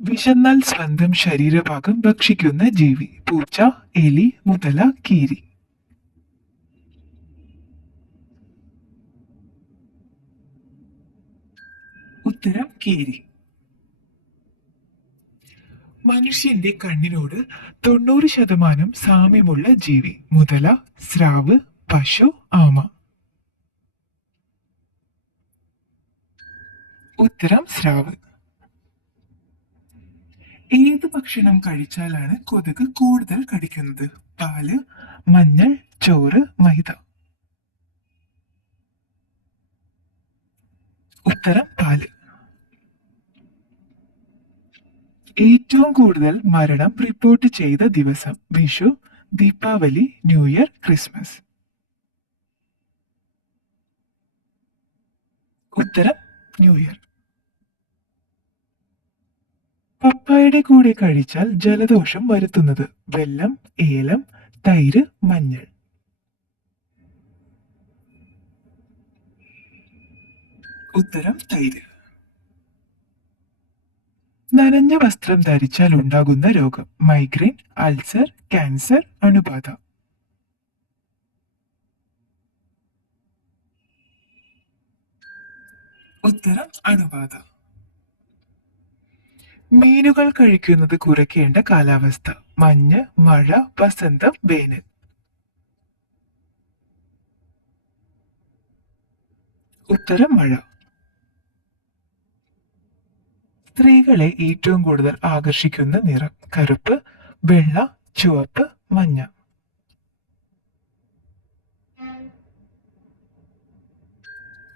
വിശന്നാൽ സ്വന്തം ശരീരഭാഗം ഭക്ഷിക്കുന്ന ജീവി. പൂച്ച, എലി, മുതല, കീരി. ഉത്തരം കീരി. മനുഷ്യന്റെ കണ്ണിനോട് 90% സാമ്യമുള്ള ജീവി. മുതല, സ്രാവ്, പശു, ആമ. ഉത്തരം സ്രാവ്. ഏത് ഭക്ഷണം കഴിച്ചാലാണ് കൊതുക് കൂടുതൽ കടിക്കുന്നത്? പാല്, മഞ്ഞൾ, ചോറ്, മൈദ. ഉത്തരം പാല്. ഏറ്റവും കൂടുതൽ മരണം റിപ്പോർട്ട് ചെയ്ത ദിവസം? Vishu, Deepavali, new year, Christmas. ഉത്തരം ന്യൂ ഇയർ. പപ്പായയുടെ കൂടെ കഴിച്ചാൽ ജലദോഷം വരുത്തുന്നത്? വെല്ലം, ഏലം, തൈര്, മഞ്ഞൾ. ഉത്തരം തൈര്. നനഞ്ഞ വസ്ത്രം ധരിച്ചാൽ ഉണ്ടാകുന്ന രോഗം? മൈഗ്രെയിൻ, അൾസർ, ക്യാൻസർ, അണുബാധ. ഉത്തരം അണുബാധ. മീനുകൾ കഴിക്കുന്നത് കുറയ്ക്കേണ്ട കാലാവസ്ഥ? മഞ്ഞ്, മഴ, വസന്തം, വേനൽ. ഉത്തരം മഴ. സ്ത്രീകളെ ഏറ്റവും കൂടുതൽ ആകർഷിക്കുന്ന നിറം? കറുപ്പ്, വെള്ള, ചുവപ്പ്, മഞ്ഞ.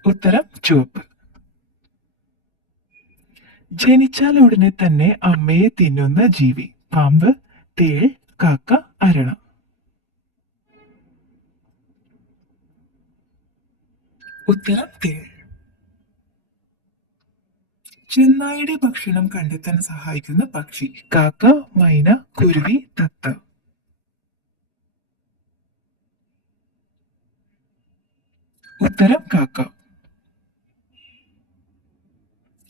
ഉത്തരം ചുവപ്പ്. ജനിച്ചാൽ ഉടനെ തന്നെ അമ്മയെ തിന്നുന്ന ജീവി? പാമ്പ്, തേൾ, കാക്ക, അരണ. ഉത്തരം തേൾ. ചെന്നായുടെ ഭക്ഷണം കണ്ടെത്താൻ സഹായിക്കുന്ന പക്ഷി? കാക്ക, മൈന, കുരുവി, തത്ത. ഉത്തരം കാക്ക.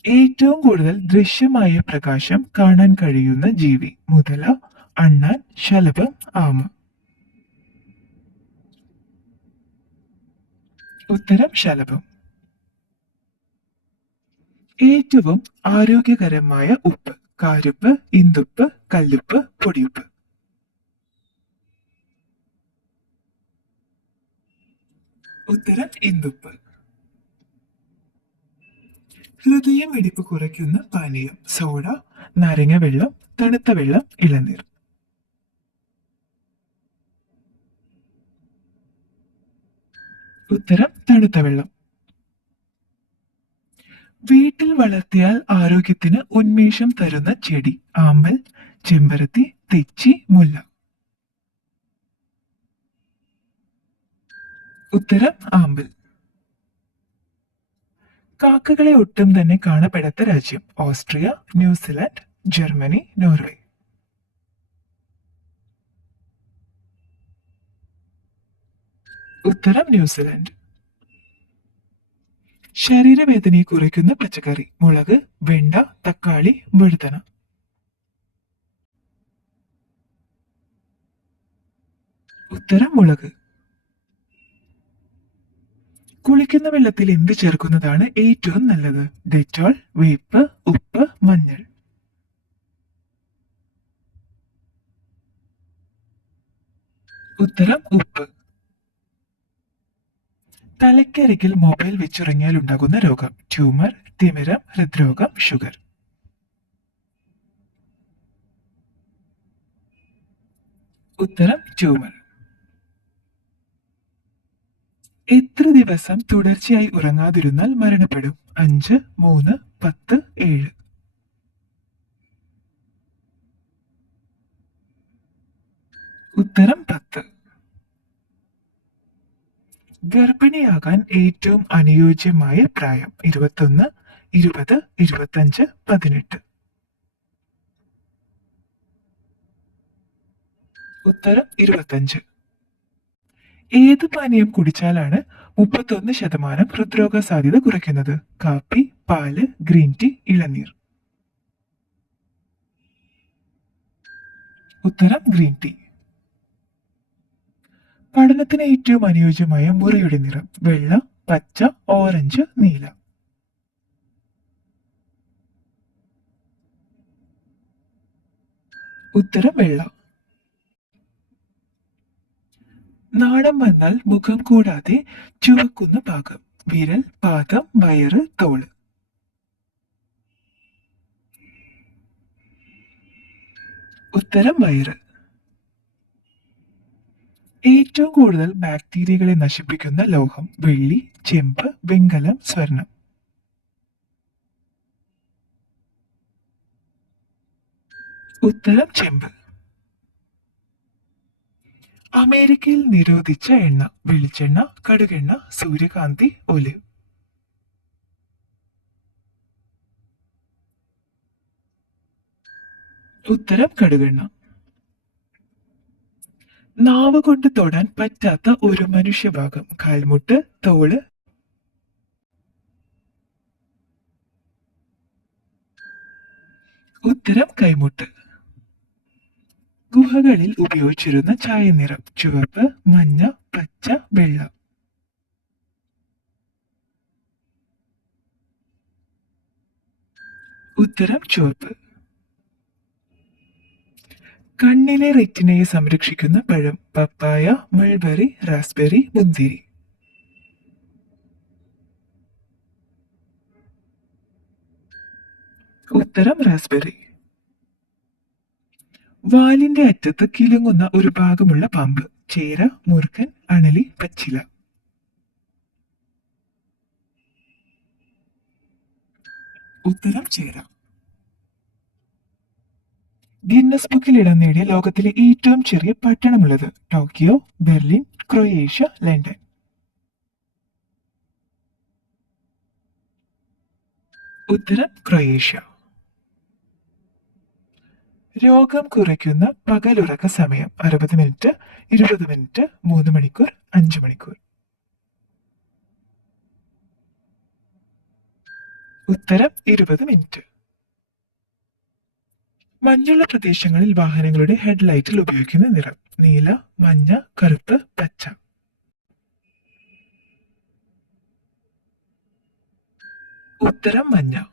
ഏറ്റവും കൂടുതൽ ദൃശ്യമായ പ്രകാശം കാണാൻ കഴിയുന്ന ജീവി? മുതല, അണ്ണാൻ, ശലഭം, ആമ. ഉത്തരം ശലഭം. ഏറ്റവും ആരോഗ്യകരമായ ഉപ്പ്? കാരുപ്പ്, ഇന്ദുപ്പ്, കല്ലുപ്പ്, പൊടിയുപ്പ്. ഉത്തരം ഇന്ദുപ്പ്. ഹൃദയം ഇടിപ്പ് കുറയ്ക്കുന്ന പാനീയം? സോഡ, നാരങ്ങ വെള്ളം, തണുത്ത വെള്ളം, ഇളനീർ. ഉത്തരം തണുത്ത വെള്ളം. വീട്ടിൽ വളർത്തിയാൽ ആരോഗ്യത്തിന് ഉന്മേഷം തരുന്ന ചെടി? ആമ്പൽ, ചെമ്പരത്തി, തെച്ചി, മുല്ല. ഉത്തരം ആമ്പൽ. കാക്കകളെ ഒട്ടും തന്നെ കാണപ്പെടാത്ത രാജ്യം? Austria, New Zealand, Germany, Norway. ഉത്തരം ന്യൂസിലാൻഡ്. ശരീരവേദനയെ കുറയ്ക്കുന്ന പച്ചക്കറി? മുളക്, വെണ്ട, തക്കാളി, വഴുതന. ഉത്തരം മുളക്. കുളിക്കുന്ന വെള്ളത്തിൽ എന്ത് ചേർക്കുന്നതാണ് ഏറ്റവും നല്ലത്? ഡെറ്റോൾ, വേപ്പ്, ഉപ്പ്, മഞ്ഞൾ. ഉത്തരം ഉപ്പ്. തലയ്ക്കരികിൽ മൊബൈൽ വെച്ചുറങ്ങിയാൽ ഉണ്ടാകുന്ന രോഗം? ട്യൂമർ, തിമിരം, ഹൃദ്രോഗം, ഷുഗർ. ഉത്തരം ട്യൂമർ. എത്ര ദിവസം തുടർച്ചയായി ഉറങ്ങാതിരുന്നാൽ മരണപ്പെടും? 5, 3, 10, 7. ഉത്തരം 10. ഗർഭിണിയാകാൻ ഏറ്റവും അനുയോജ്യമായ പ്രായം? 21, 20, 25, 18. ഉത്തരം 25. ഏത് പാനീയം കുടിച്ചാലാണ് 31% ഹൃദ്രോഗ സാധ്യത കുറയ്ക്കുന്നത്? കാപ്പി, പാല്, ഗ്രീൻ ടീ, ഇളനീർ. ഉത്തരം ഗ്രീൻ ടീ. പഠനത്തിന് ഏറ്റവും അനുയോജ്യമായ മുറിയുടെ നിറം വെള്ള, പച്ച, ഓറഞ്ച്, നീല. ഉത്തരം വെള്ള. നാണം വന്നാൽ മുഖം കൂടാതെ ചുവക്കുന്ന ഭാഗം വിരൽ, പാദം, വയറ്, തോള്. ഉത്തരം വയറ്. ഏറ്റവും കൂടുതൽ ബാക്ടീരിയകളെ നശിപ്പിക്കുന്ന ലോഹം വെള്ളി, ചെമ്പ്, വെങ്കലം, സ്വർണം. ഉത്തരം ചെമ്പ്. അമേരിക്കയിൽ നിരോധിച്ച എണ്ണ വെളിച്ചെണ്ണ, കടുകെണ്ണ, സൂര്യകാന്തി, ഒലിവ്. ഉത്തരം കടുകെണ്ണ. നാവ് കൊണ്ട് തൊടാൻ പറ്റാത്ത ഒരു മനുഷ്യഭാഗം കാൽമുട്ട്, തോള്. ഉത്തരം കൈമുട്ട്. ഗുഹകളിൽ ഉപയോഗിച്ചിരുന്ന ചായനിറം ചുവപ്പ്, മഞ്ഞ, പച്ച, വെള്ള. ഉത്തരം ചുവപ്പ്. കണ്ണിലെ റെറ്റിനയെ സംരക്ഷിക്കുന്ന പഴം പപ്പായ, മൾബറി, റാസ്ബെറി, മുന്തിരി. ഉത്തരം റാസ്ബെറി. വാലിന്റെ അറ്റത്ത് കിലുങ്ങുന്ന ഒരു ഭാഗമുള്ള പാമ്പ് ചേര, മൂർഖൻ, അണലി, പച്ചില. ഉത്തരം ചേര. ഗിന്നസ് ബുക്കിൽ ഇടം നേടിയ ലോകത്തിലെ ഏറ്റവും ചെറിയ പട്ടണമുള്ളത് ടോക്കിയോ, ബെർലിൻ, ക്രൊയേഷ്യ, ലണ്ടൻ. ഉത്തരം ക്രൊയേഷ്യ. രോഗം കുറയ്ക്കുന്ന പകലുറക്ക സമയം 60 മിനിറ്റ്, 20 മിനിറ്റ്, 3 മണിക്കൂർ, 5 മണിക്കൂർ. ഉത്തരം 20 മിനിറ്റ്. മഞ്ഞുള്ള പ്രദേശങ്ങളിൽ വാഹനങ്ങളുടെ ഹെഡ്ലൈറ്റിൽ ഉപയോഗിക്കുന്ന നിറം നീല, മഞ്ഞ, കറുപ്പ്, പച്ച. ഉത്തരം മഞ്ഞ.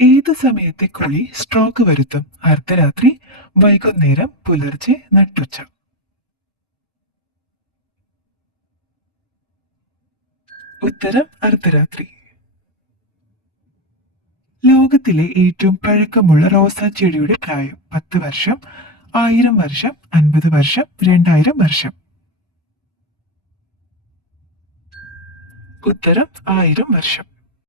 ഏത് സമയത്തെ കുളി സ്ട്രോക്ക് വരുത്തും അർദ്ധരാത്രി, വൈകുന്നേരം, പുലർച്ചെ, നട്ടുച്ച. ഉത്തരം അർദ്ധരാത്രി. ലോകത്തിലെ ഏറ്റവും പഴക്കമുള്ള റോസാ ചെടിയുടെ പ്രായം 10 വർഷം, 1000 വർഷം, 50 വർഷം, 2000 വർഷം. ഉത്തരം 1000 വർഷം.